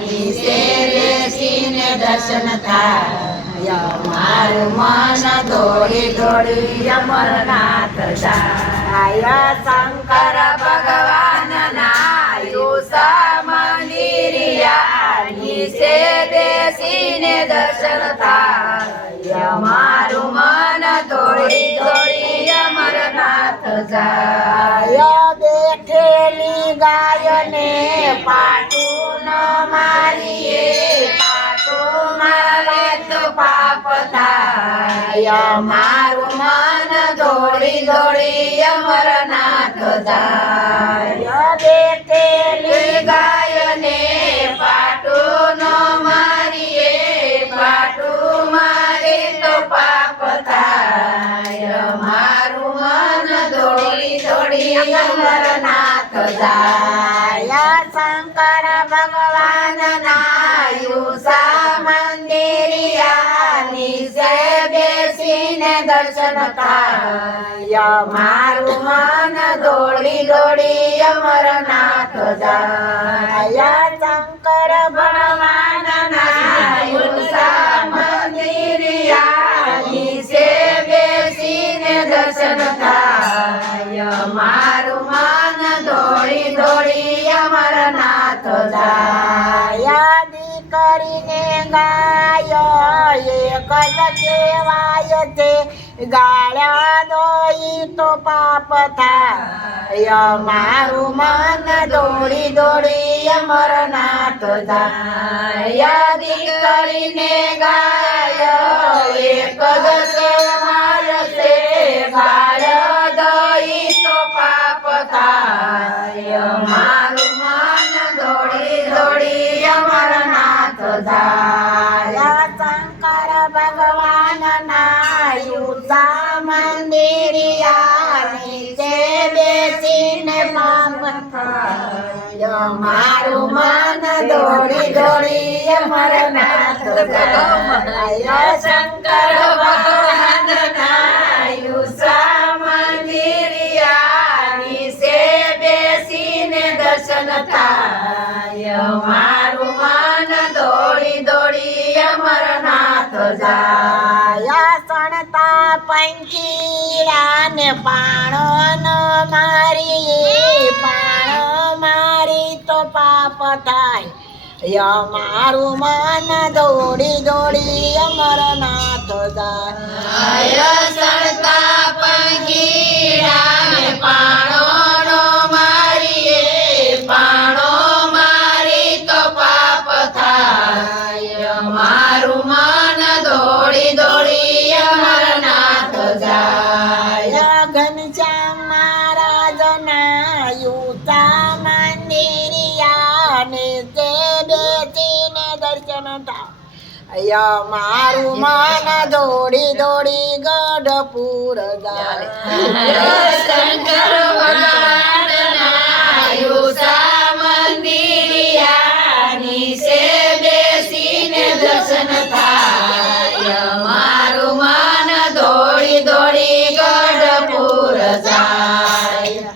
નીચે બેસીને દર્શન થાય મારું મન દોડી દોડી અમરનાથ જાય શંકર ભગવાન ના મંદિરિયા નીચે બેસીને દર્શન થાય મારું મન દોડી દોડી અમરનાથ જાય બેઠેલી ગાયને પાટું ન મારીએ પાટું મારે તો પાપ થાય મારું મન દોડી દોડી અમરનાથ જાય બેઠેલી ગાયને પાટું ન મારીએ પાટું મારે તો પાપ થાય મારું મન દોડી દોડી અમરનાથ જાય શંકર ભગવાન ના મંદિરિયા નીચે બેસીને દર્શન થાય મારું મન દોડી દોડી અમરનાથ જાય શંકર ભગવાન ના મંદિરિયા નીચે બેસીને દર્શન થાય મારું મન દોડી દોડી અમરનાથ જાય કરીને ગાય એક જ કહેવાય છે ગાળ્યા દોઈ તો પાપ થાય મારું મન દોડી દોડી અમરનાથ જાય કરીને ગાય એક જ કહેવાય છે ગાળ્યા દોઈ તો પાપ થાય મારું મન દોડી દોડી અમરનાથ જાય શંકર ભગવાન ના મંદિરિયા નીચે બેસીને પાપ થાય મારું મન દોડી દોડી અમરનાથ જાય શંકર ભગવાન ના મંદિરિયા નીચે બેસીને દર્શન થાય મારું મન દોડી દોડી અમરનાથ જાય સણતા પંખીડા ને પાણો ન મારી તો પાપ થાય મારું મન દોડી દોડી અમરનાથ જાય સણતા પંખીડા ને પાણો ન મારીએ પાણો મારી તો પાપ થાય મારું મન દોડી દોડી અમરનાથ જાય ઘનશ્યામ મહારાજ ના યુતા મંદિરિયા નીચે બેસીને દર્શન થાય મારું મન દોડી દોડી ગઢપુર જાય શંકર ભગવાન ના યુતા મંદિરિયા નીચે બેસીને દર્શન થાય મારું મન દોડી દોડી ગઢપુર જાય.